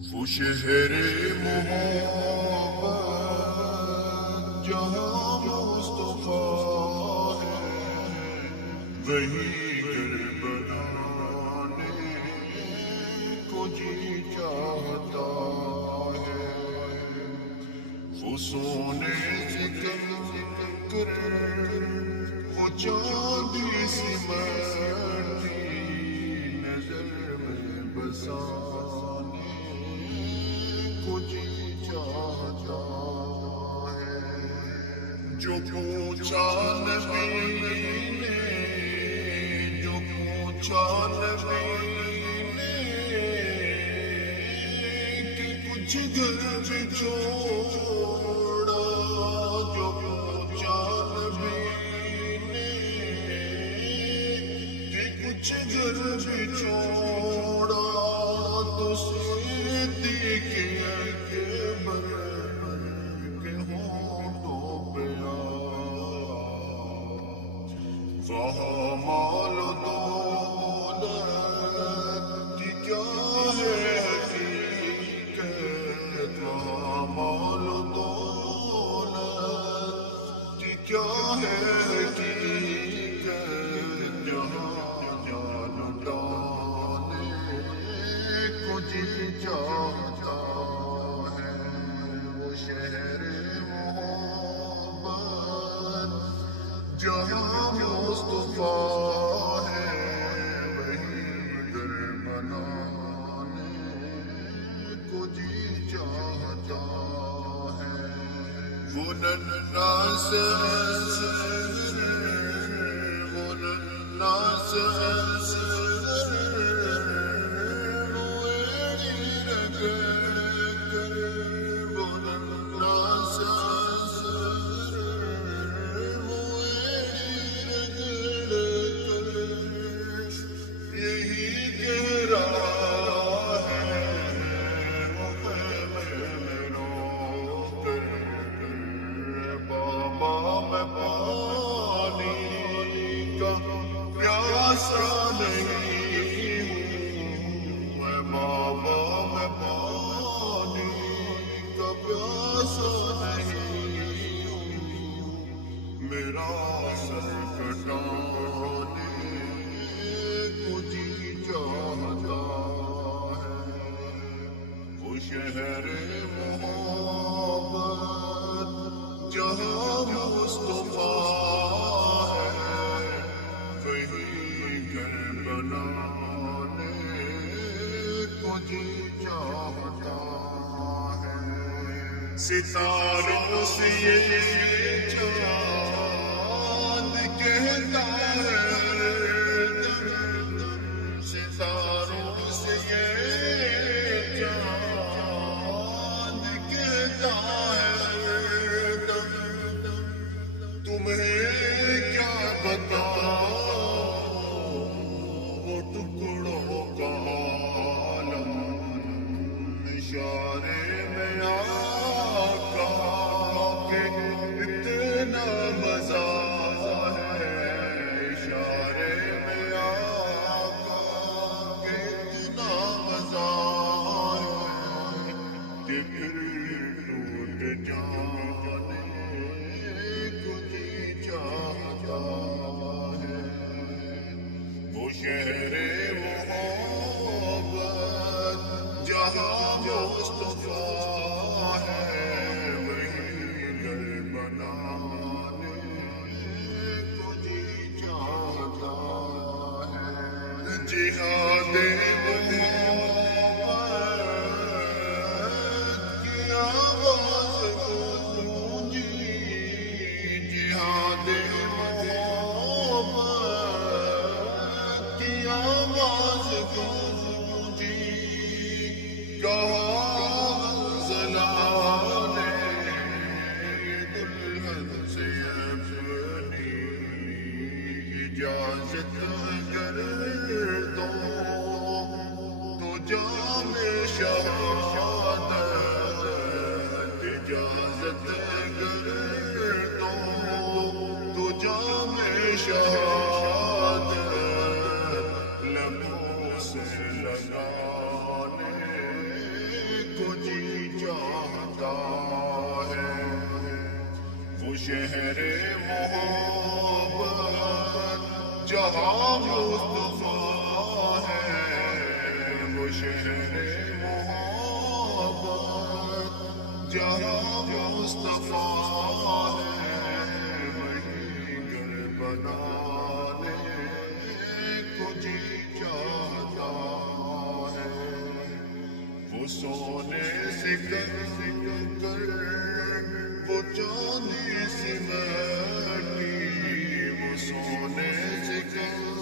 وہ شہر محبت جہاں مصطفیٰ ہے، وہی گھر بنانے کو جی چاہتا ہے۔ وہ سونے سے کنکر، وہ چاندی سی مٹی نظر میں بسانے کو جی چاہتا ہے۔ جو پوچھا نبی نے، جو پوچھا نبی نے کہ کچھ گھر بھی چھوڑا، جو پوچھا نبی نے کہ کچھ گھر بھی چھوڑا، تو صدیق اکبر کے ہونٹوں پہ آیا، وہاں مال و دولت کی کیا ہے حقیقت، وہاں مال و دولت کی کیا ہے حقیقت، جہاں جان لٹانے کو جی چاہتا ہے۔ وہ شہر محبت جہاں مصطفیٰ ہے، وہی گھر بنانے کو جی چاہتا ہے۔ وہ ننھا سا وہ ننھا سا وہ ایڑی رگڑ کر، وہ ننھا سا وہ ایڑی رگڑ کر یہی کہہ رہا ہے، وہ خیمے میں رو کر، بابا میں پانی کا پیاسا نہیں ہوں، میں بابا میں پانی کا پیاسا نہیں ہوں، میرا سر کٹانے کو جی چاہتا ہے۔ وہ شہر محبت جہاں مصطفیٰ ہے، وہی گھر بنانے کو جی چاہتا ہے۔ ستاروں سے یہ چاند کہتا ہے ہردم، ستاروں سے یہ چاند کہتا ہے ہردم، تمہیں کیا بتاؤں وہ ٹکڑوں کا عالم، اشارے میں آقا کے اتنا مزہ ہے، اشارے میں آقا کے اتنا مزہ ہے کہ پھر ٹوٹ جانے کو جی چاہتا ہے۔ وہ شہر محبت جہاں مصطفیٰ ہے، وہی گھر بنانے کو جی چاہتا ہے۔ جہاد محبت کی آواز گونجی، جہاد محبت کی آواز گونجی، کہا حنظلہ نے دلہن سے اپنی اجازت کر دو، تو جام شہادت اجازت کر دو، تو جام شہادت لبوں سے لگانے شہر محبت جہاں مصطفیٰ ہے، وہ شہر محبت جہاں مصطفیٰ ہے، وہیں گھر بنانے کو جی چاہتا ہے۔ وہ سونے سے کر وہ چاندی سے مٹی، وہ سونے سے کر